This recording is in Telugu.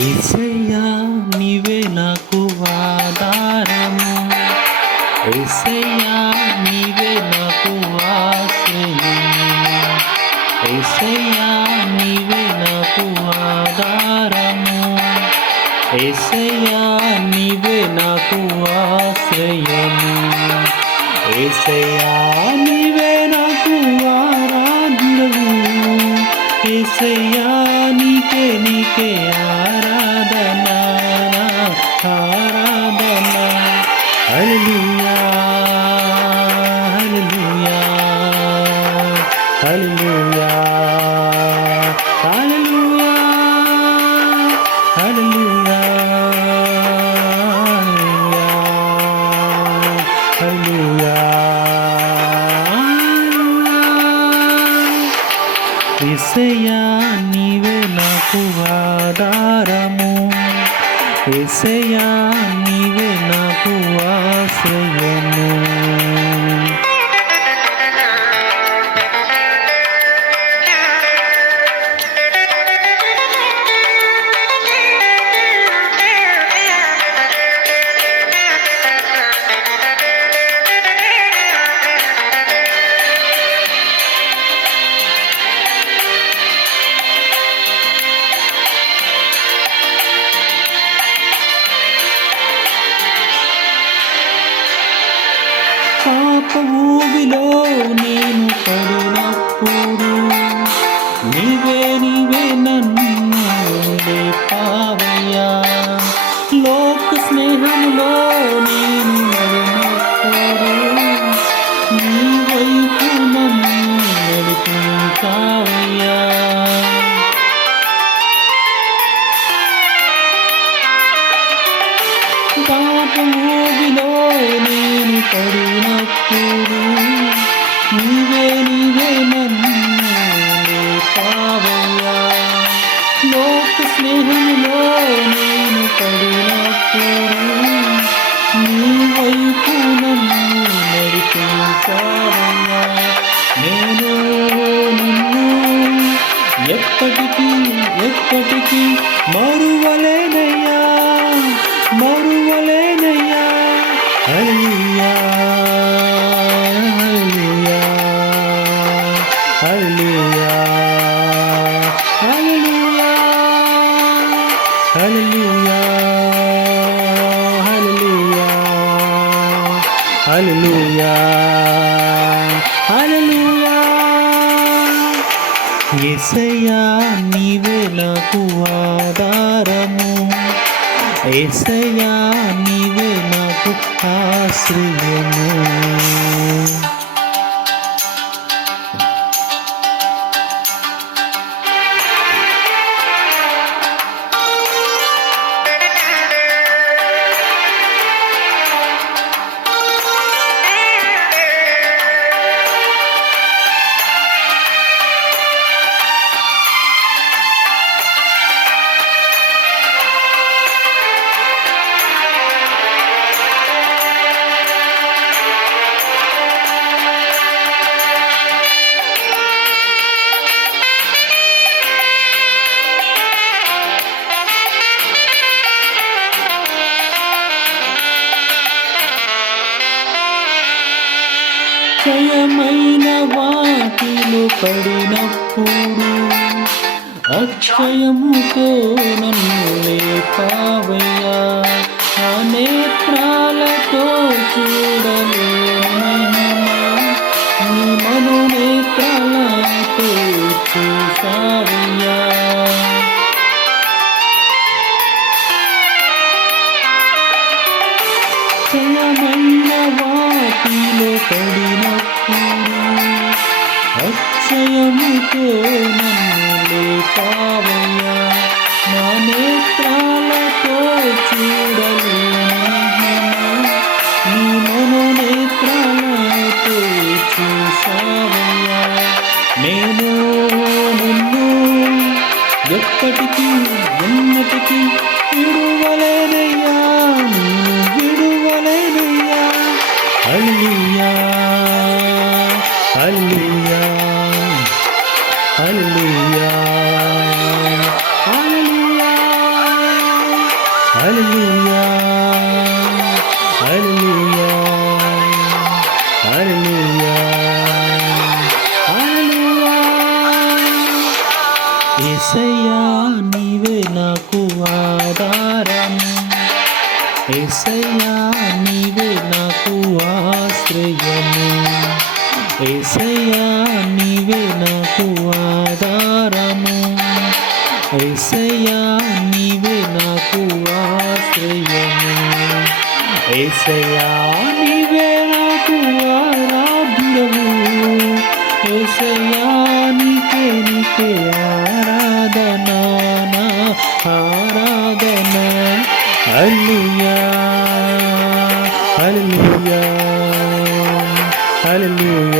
ఏసయ్యా నీవే నాకు ఆధారము. ఏసయ్యా నీవే నాకు ఆశ్రయం ఏసయ్యా నీవే నాకు ఆధారము. ఏసయ్యా నీవే నాకు ఆశ్రయము. ఏసయ్యా నీవే నాకు ఆరాధనము ఏసయ్యా నీకే నీకే ఆ హల్లెలూయా హల్లెలూయా హల్లెలూయా హల్లెలూయా ఏసయ్యా నీవే నాకు ఆధారము. నీవే నాకు ఆశ్రయము. పాప ఊబిలో నేను పడినప్పుడు నీవే నీవే నన్ను పావయ్యా. లోక స్నేహంలో పాపమోగిలో నేను పడినప్పుడు నీవే నీవే నన్ను పావయ్యా లోక స్నేహంలో నేను పడినప్పుడు నీ వైపు నన్ను నడిపించావయ్యా నేను నన్ను ఎప్పటికీ ఎప్పటికీ మరువలేనయ్యా. మరువలేనయ్యా. హల్లెలూయా హల్లెలూయా హల్లెలూయా హల్లెలూయా హల్లెలూయా హల్లెలూయా హల్లెలూయా ఏసయ్యా నీవే నాకు ఆధారము. ఏసయా నీవే నాకు ఆశ్రయము. అక్షయమైన వాటిలో పడినప్పుడు అక్షయముతో నన్ను లేపావయ్యా నా నేత్రాలతో చూడలేను నీ మను నేత్రాలతో చూసావయ్యా అక్షయమైన వాటిలో పడినప్పుడు అక్షయముతో నన్ను లేపావయ్యా. నా నేత్రాలతో చూడలేను నీ మనో నేత్రాలతో చూసావయ్యా. నేను నిన్ను ఎప్పటికీ ఎన్నటికీ విడువలేనయ్యా నేను విడువలేనయ్యా. அல்லியா அல்லியா அல்லியா அல்லியா அல்லியா அல்லியா அல்லியா ఇసయా నీవే నాకు ఆధారం ఇసయా ఆశ్రయము యేసయ్యా నీవే నాకు ఆధారము. యేసయ్యా నీవే నాకు ఆశ్రయము యేసయ్యా నీవే నాకు ఆరాధ్యము యేసయ్యా నీకే నీకే ఆరాధనా ఆరాధన. హల్లెలూయా. హల్లెలూయా